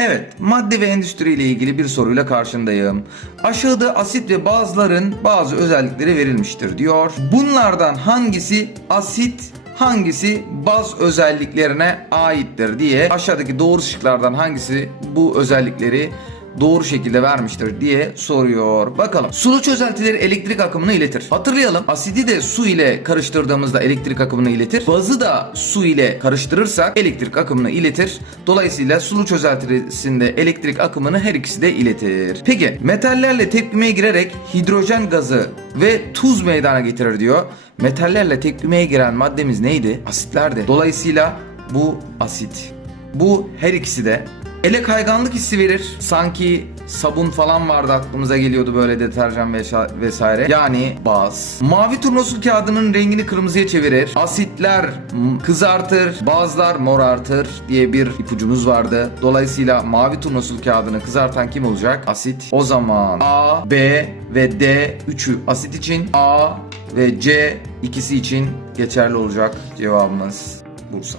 Evet, madde ve endüstri ile ilgili bir soruyla karşındayım. Aşağıda asit ve bazların bazı özellikleri verilmiştir diyor. Bunlardan hangisi asit, hangisi baz özelliklerine aittir diye aşağıdaki doğru şıklardan hangisi bu özellikleri doğru şekilde vermiştir diye soruyor. Bakalım. Sulu çözeltileri elektrik akımını iletir. Hatırlayalım. Asidi de su ile karıştırdığımızda elektrik akımını iletir. Bazı da su ile karıştırırsak elektrik akımını iletir. Dolayısıyla sulu çözeltisinde elektrik akımını her ikisi de iletir. Peki metallerle tepkimeye girerek hidrojen gazı ve tuz meydana getirir diyor. Metallerle tepkimeye giren maddemiz neydi? Asitlerdi. Dolayısıyla bu asit. Bu her ikisi de ele kayganlık hissi verir. Sanki sabun falan vardı aklımıza geliyordu böyle deterjan vesaire. Yani baz. Mavi turnosul kağıdının rengini kırmızıya çevirir. Asitler kızartır, bazlar morartır diye bir ipucumuz vardı. Dolayısıyla mavi turnosul kağıdını kızartan kim olacak? Asit. O zaman A, B ve D üçü asit için, A ve C ikisi için geçerli olacak cevabımız Bursa.